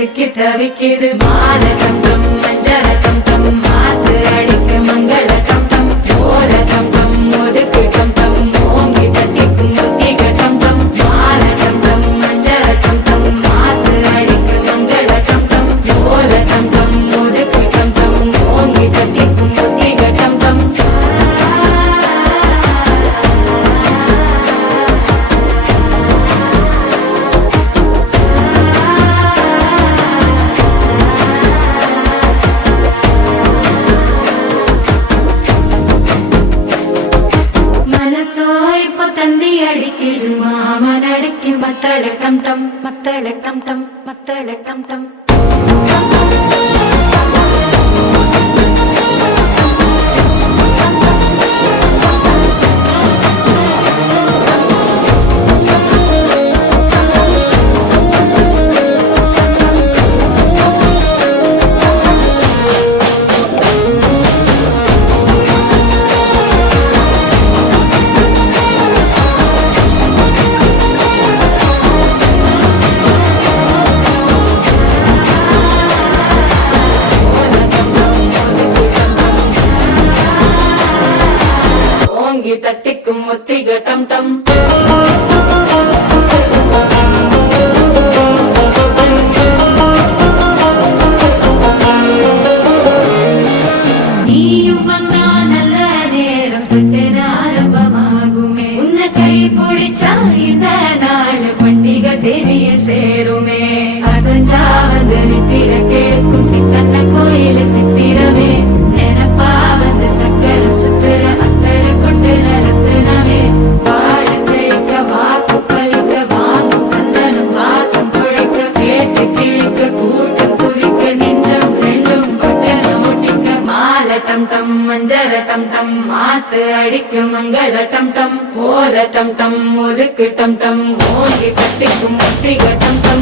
சிக்கி தவிக்கிது மால டம் டம் மஞ்சர டம் டம் மாத்து அடிக்க மங்கள டம் டம் ஓல டம் டம் ஒதுக்கு டம் டம் ஓங்கி தட்டிக்கும் முத்திக டம் டம் மால டம் டம் மஞ்சர டம் டம் மாத்து அடிக்க மங்கள டம் டம் ஓல டம் டம் ஒதுக்கு டம் டம் ஓங்கி தட்டிக்கும் முத்திக டம் டம் தந்தி அடிக்குது மாமன் அடிக்கு மத்தள டம் டம் மத்தள டம் டம் மத்தள டம் டம் தட்டிக்கும் முத்திக டம் டம் நீயும் வந்தா நல்ல நேரம் சட்டென ஆரம்பமாகுமே உன்னை கை பிடிச்சா இந்த நாள் பண்டிகை தேதியில் சேருமே அசஞ்சா வந்து நித்திர கேட்கும் சித்தன்ன கோயில சித்திரமே நினைப்பா வந்து சக்கரம் சுத்துற டம் டம் மஞ்சர டம் டம் மாத்து அடிக்க மங்கள டம் டம் ஓல டம் டம் ஒதுக்கு டம் டம் ஓங்கி கட்டிக்கும் முத்திக டம் டம்